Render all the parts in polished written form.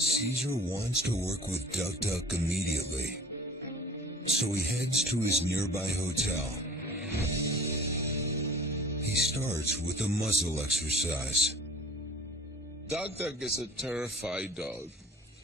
Cesar wants to work with Duck Duck immediately, so he heads to his nearby hotel. He starts with a muzzle exercise. Duck Duck is a terrified dog.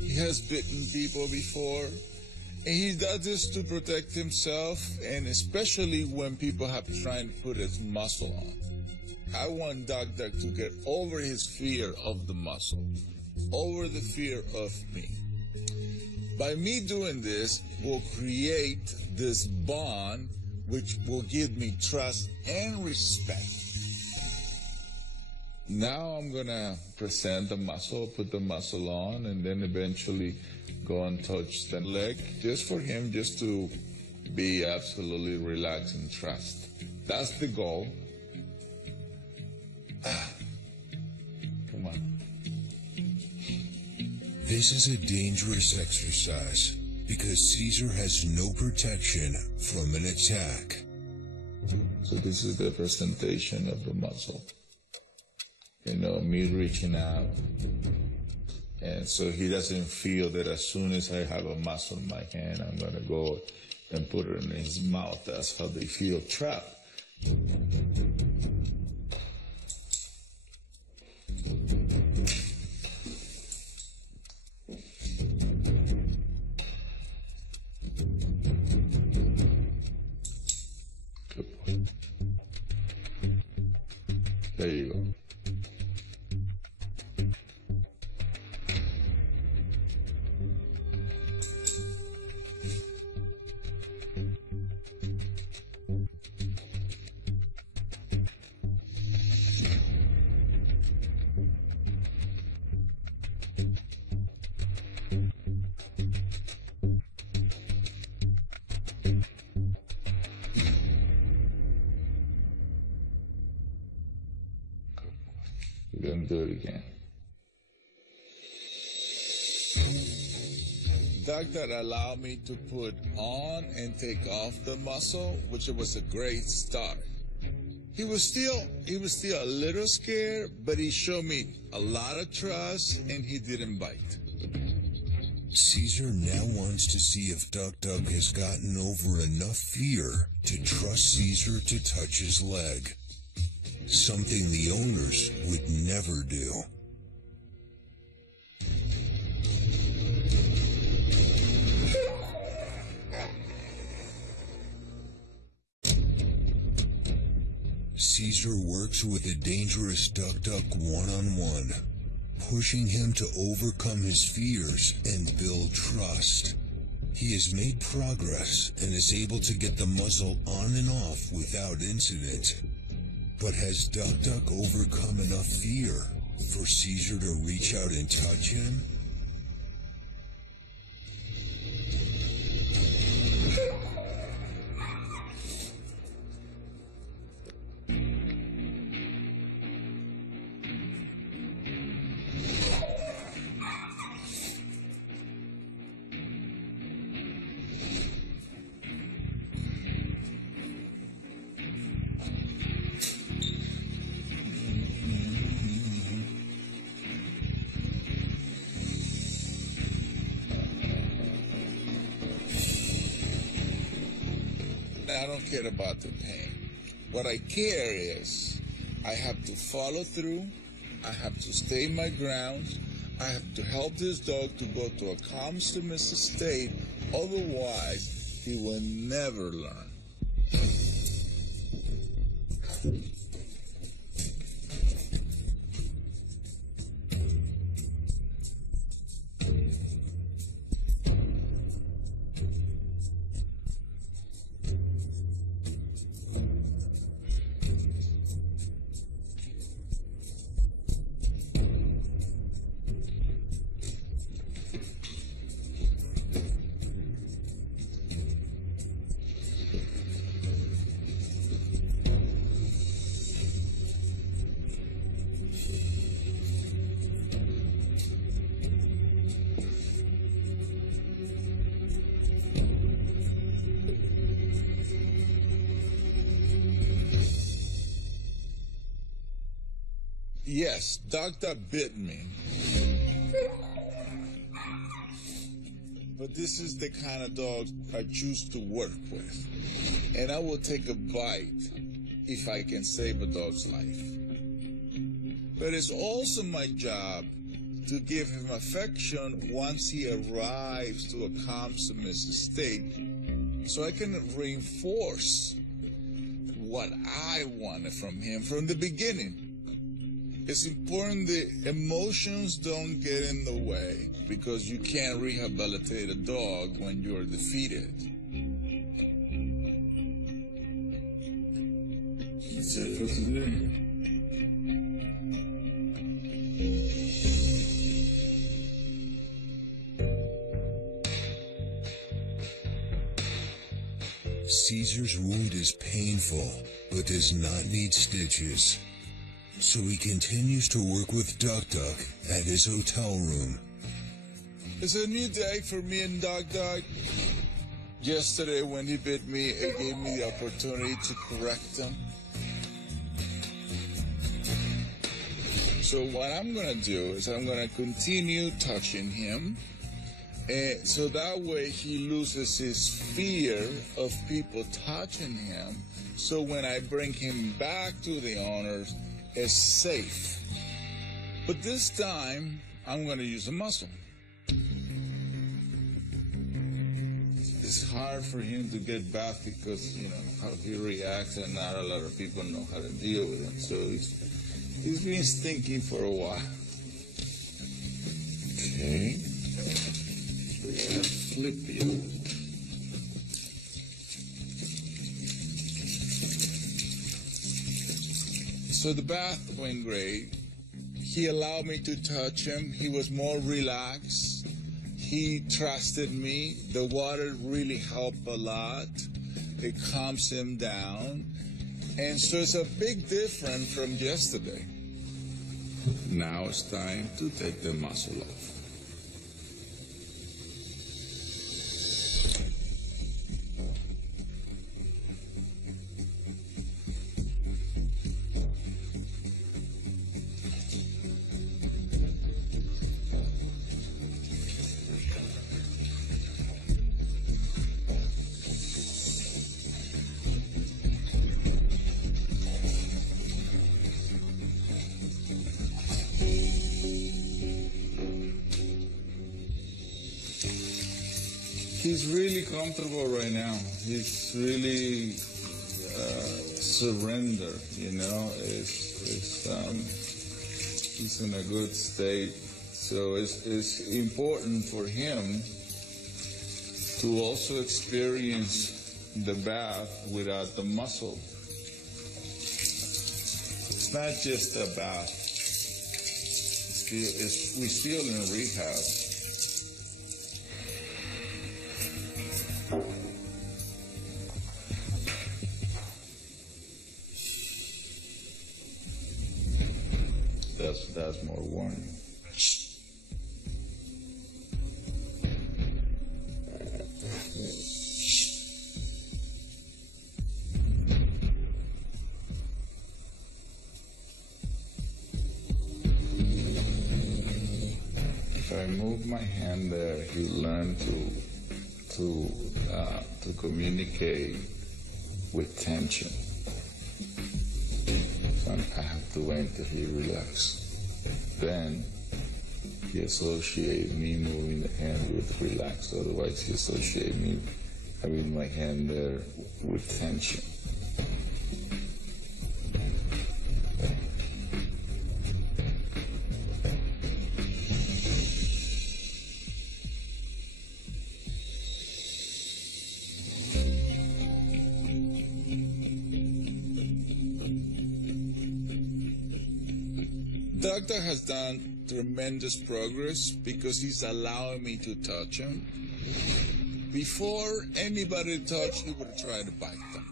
He has bitten people before, and he does this to protect himself, and especially when people have tried to put his muzzle on. I want Duck Duck to get over his fear of the muzzle, over the fear of me. By me doing this, we'll create this bond which will give me trust and respect. Now I'm going to present the muzzle, put the muzzle on, and then eventually go and touch the leg, just for him just to be absolutely relaxed and trust. That's the goal. Come on. This is a dangerous exercise because Cesar has no protection from an attack. So this is the presentation of the muzzle. You know, me reaching out. And so he doesn't feel that as soon as I have a muzzle in my hand, I'm going to go and put it in his mouth. That's how they feel trapped. There you go. We're going to do it again. Duck that allowed me to put on and take off the muzzle, which was a great start. He was still a little scared, but he showed me a lot of trust and he didn't bite. Cesar now wants to see if Duck Duck has gotten over enough fear to trust Cesar to touch his leg. Something the owners would never do. Cesar works with a dangerous Duck Duck one-on-one, pushing him to overcome his fears and build trust. He has made progress and is able to get the muzzle on and off without incident. But has Duck Duck overcome enough fear for Cesar to reach out and touch him? I don't care about the pain. What I care is I have to follow through. I have to stay my ground. I have to help this dog to go to a calm submissive state. Otherwise, he will never learn. Yes, doctor bit me. But this is the kind of dog I choose to work with. And I will take a bite if I can save a dog's life. But it's also my job to give him affection once he arrives to a consummate state, so I can reinforce what I wanted from him from the beginning. It's important the emotions don't get in the way, because you can't rehabilitate a dog when you're defeated. That's it for today. Cesar's wound is painful, but does not need stitches. So he continues to work with Duck Duck at his hotel room. It's a new day for me and Duck Duck. Yesterday when he bit me, it gave me the opportunity to correct him. So what I'm going to do is I'm going to continue touching him. So that way he loses his fear of people touching him. So when I bring him back to the owners, it's safe. But this time, I'm going to use a muscle. It's hard for him to get back because, you know, how he reacts, and not a lot of people know how to deal with him. So he's been stinking for a while. Okay. Flip you. So the bath went great. He allowed me to touch him. He was more relaxed. He trusted me. The water really helped a lot. It calms him down. And so it's a big difference from yesterday. Now it's time to take the muzzle off. He's really comfortable right now. He's really surrendered, you know. He's in a good state. So it's important for him to also experience the bath without the muscle. It's not just a bath. We're still in rehab. That's more warning. If I move my hand there, he learned to communicate with tension. I have to wait until he relaxes. Then he associates me moving the hand with relax. Otherwise, he associates me having my hand there with tension. Doctor has done tremendous progress because he's allowing me to touch him. Before anybody touched, he would try to bite them.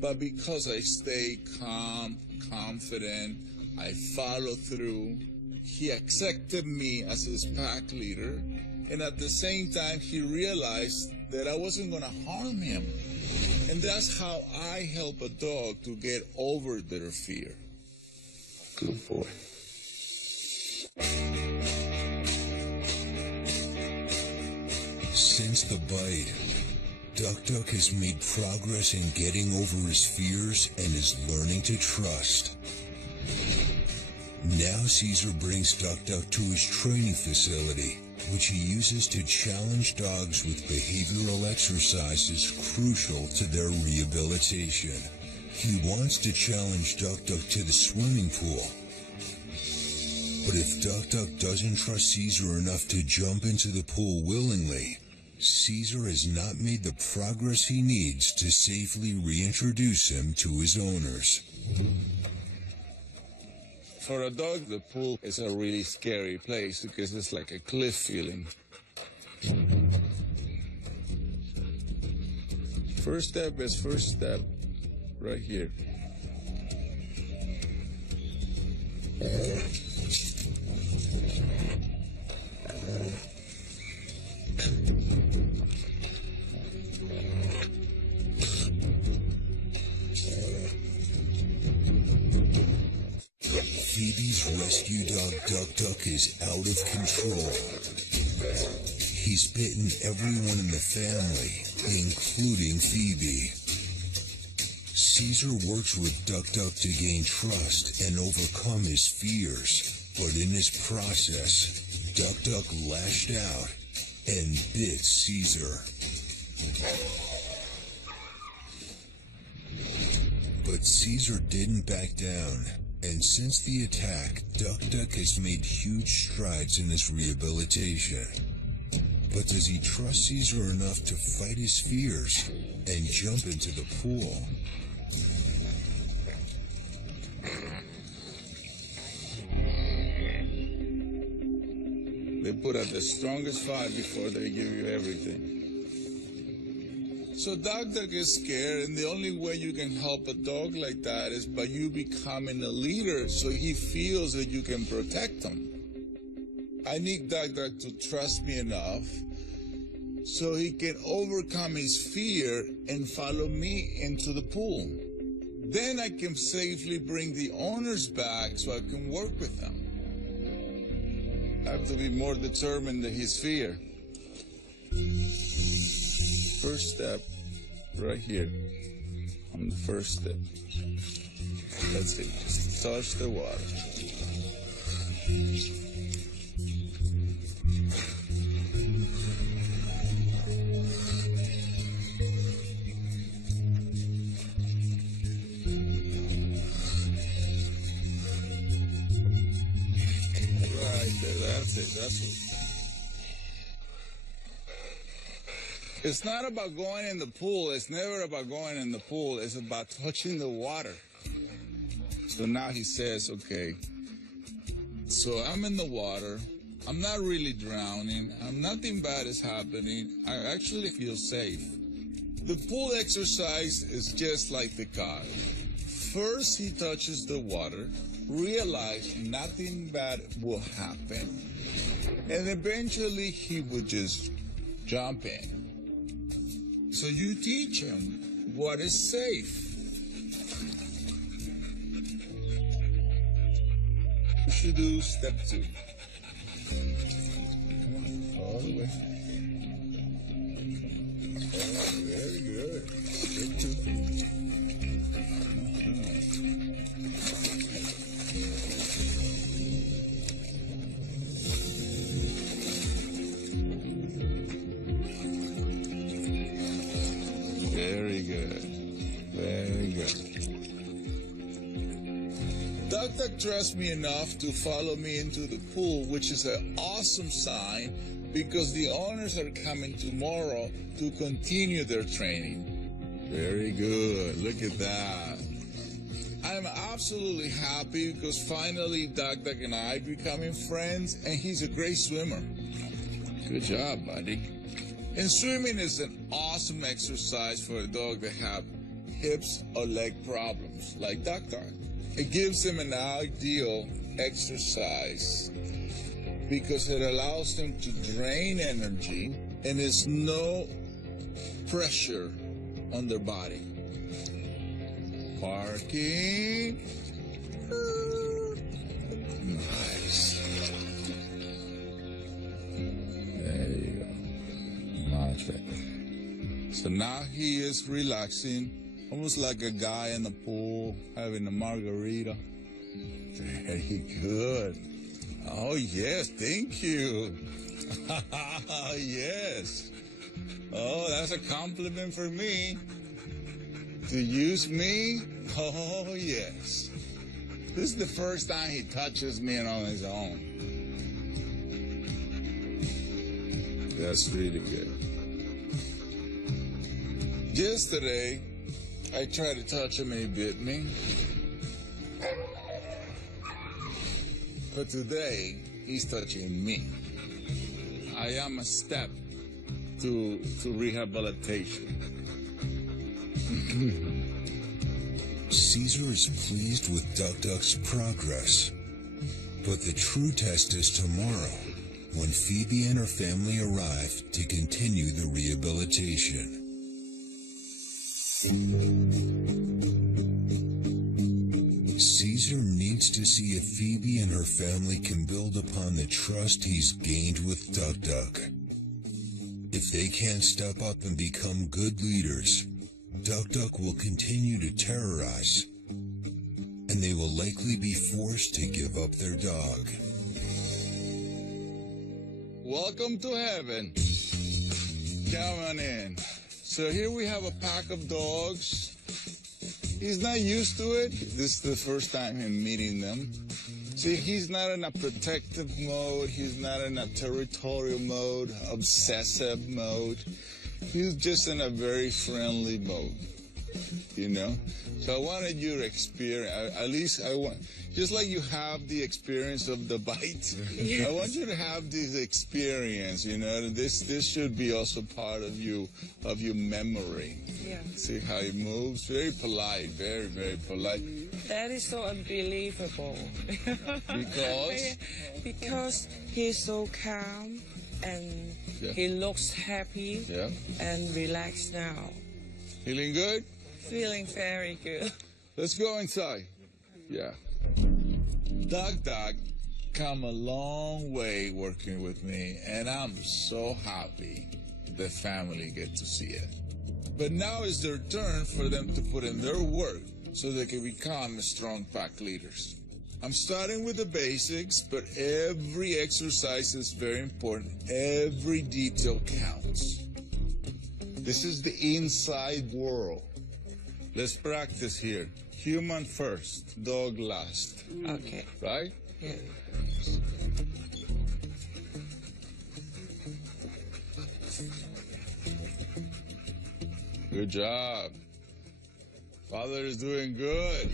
But because I stay calm, confident, I follow through, he accepted me as his pack leader, and at the same time, he realized that I wasn't going to harm him. And that's how I help a dog to get over their fear. Good boy. Since the bite, Duck Duck has made progress in getting over his fears and is learning to trust. Now Cesar brings Duck Duck to his training facility, which he uses to challenge dogs with behavioral exercises crucial to their rehabilitation. He wants to challenge Duck Duck to the swimming pool. But if Duck Duck doesn't trust Cesar enough to jump into the pool willingly, Cesar has not made the progress he needs to safely reintroduce him to his owners. For a dog, the pool is a really scary place because it's like a cliff feeling. First step is first step right here. Phoebe's rescue dog Duck Duck is out of control. He's bitten everyone in the family, including Phoebe. Caesar works with Duck Duck to gain trust and overcome his fears, but in his process, Duck Duck lashed out and bit Caesar. But Caesar didn't back down, and since the attack, Duck Duck has made huge strides in his rehabilitation. But does he trust Caesar enough to fight his fears and jump into the pool? They put up the strongest fight before they give you everything. So Duck Duck is scared, and the only way you can help a dog like that is by you becoming a leader so he feels that you can protect him. I need Duck Duck to trust me enough so he can overcome his fear and follow me into the pool. Then I can safely bring the owners back so I can work with them. I have to be more determined than his fear. First step, right here, on the first step. That's it, just touch the water. Right there, that's it, that's it. It's not about going in the pool. It's never about going in the pool. It's about touching the water. So now he says, okay, so I'm in the water. I'm not really drowning. Nothing bad is happening. I actually feel safe. The pool exercise is just like the car. First, he touches the water, realize nothing bad will happen, and eventually he would just jump in. So you teach him what is safe. You should do step 2. All the way. Oh, very good. Step 2. Very good. Very good. Duck Duck trusts me enough to follow me into the pool, which is an awesome sign because the owners are coming tomorrow to continue their training. Very good. Look at that. I'm absolutely happy because finally Duck Duck and I are becoming friends, and he's a great swimmer. Good job, buddy. And swimming is an awesome exercise for a dog that have hips or leg problems, like Duck Duck. It gives him an ideal exercise because it allows them to drain energy and there's no pressure on their body. Parking. So now he is relaxing, almost like a guy in the pool having a margarita. Very good. Oh, yes, thank you. Yes. Oh, that's a compliment for me. To use me? Oh, yes. This is the first time he touches me on his own. That's really good. Yesterday, I tried to touch him and he bit me. But today, he's touching me. I am a step to rehabilitation. Cesar is pleased with Duck Duck's progress. But the true test is tomorrow, when Phoebe and her family arrive to continue the rehabilitation. Cesar needs to see if Phoebe and her family can build upon the trust he's gained with Duck Duck. If they can't step up and become good leaders, Duck Duck will continue to terrorize, and they will likely be forced to give up their dog. Welcome to heaven. Come on in. So here we have a pack of dogs. He's not used to it. This is the first time him meeting them. See, he's not in a protective mode. He's not in a territorial mode, obsessive mode. He's just in a very friendly mode, you know? So I wanted you to experience, at least I want, just like you have the experience of the bite, yes. I want you to have this experience, you know? This should be also part of your memory. Yeah. See how he moves? Very polite, very, very polite. That is so unbelievable. Because? Because he's so calm and yeah. he looks happy yeah. and relaxed now. Feeling good? Feeling very good. Let's go inside. Yeah. Duck Duck come a long way working with me, and I'm so happy the family get to see it. But now is their turn for them to put in their work so they can become strong pack leaders. I'm starting with the basics, but every exercise is very important. Every detail counts. This is the inside world. Let's practice here. Human first, dog last. Okay. Right? Yeah. Good job. Father is doing good.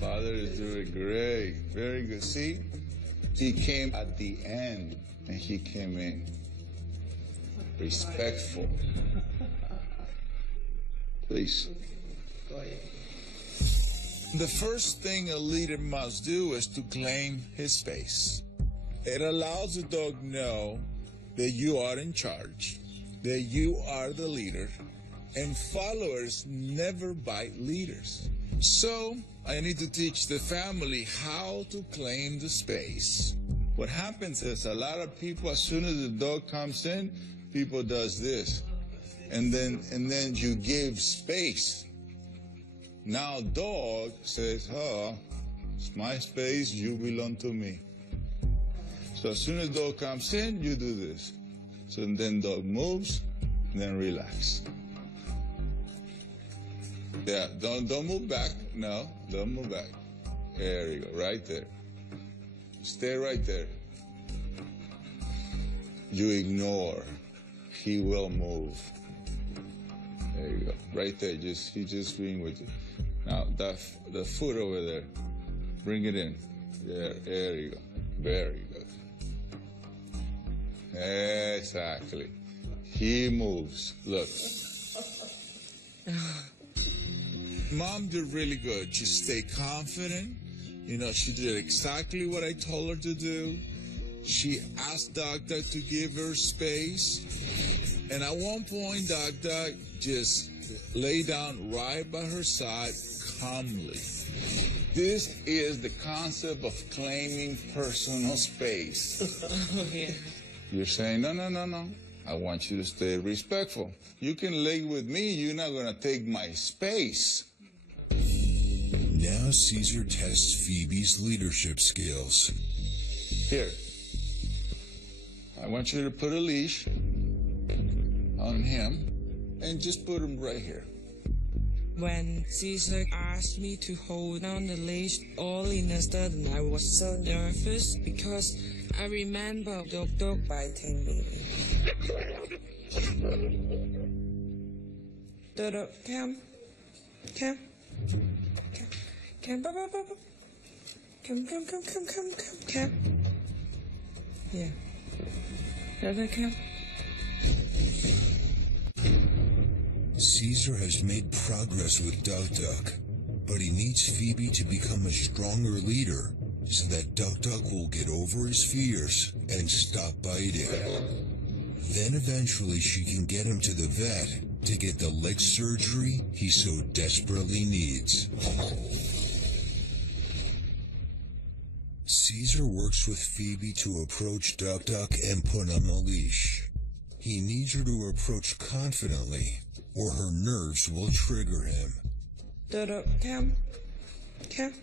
Father is doing great. Very good. See? He came at the end and he came in. Respectful. Please. The first thing a leader must do is to claim his space. It allows the dog to know that you are in charge, that you are the leader, and followers never bite leaders. So I need to teach the family how to claim the space. What happens is a lot of people, as soon as the dog comes in, people does this. And then you give space. Now dog says, oh, it's my space, you belong to me. So as soon as dog comes in, you do this. So then dog moves, then relax. Yeah, don't move back. No, don't move back. There you go, right there. Stay right there. You ignore. He will move. There you go, right there. He just being with you. Now the foot over there, bring it in. There you go. Very good. Exactly. He moves. Look. Mom did really good. She stayed confident. You know, she did exactly what I told her to do. She asked Duck Duck to give her space. And at one point, Duck Duck just lay down right by her side calmly. This is the concept of claiming personal space. Oh, yeah. You're saying, no. I want you to stay respectful. You can lay with me, you're not going to take my space. Now Cesar tests Phoebe's leadership skills. Here, I want you to put a leash on him and just put him right here. When Cesar asked me to hold on the leash, all in a sudden I was so nervous because I remember dog biting me. Come. Yeah. Come. Cesar has made progress with Duck, but he needs Phoebe to become a stronger leader so that Duck will get over his fears and stop biting. Then eventually she can get him to the vet to get the leg surgery he so desperately needs. Cesar works with Phoebe to approach Duck and put on a leash. He needs her to approach confidently, or her nerves will trigger him. Come. Come.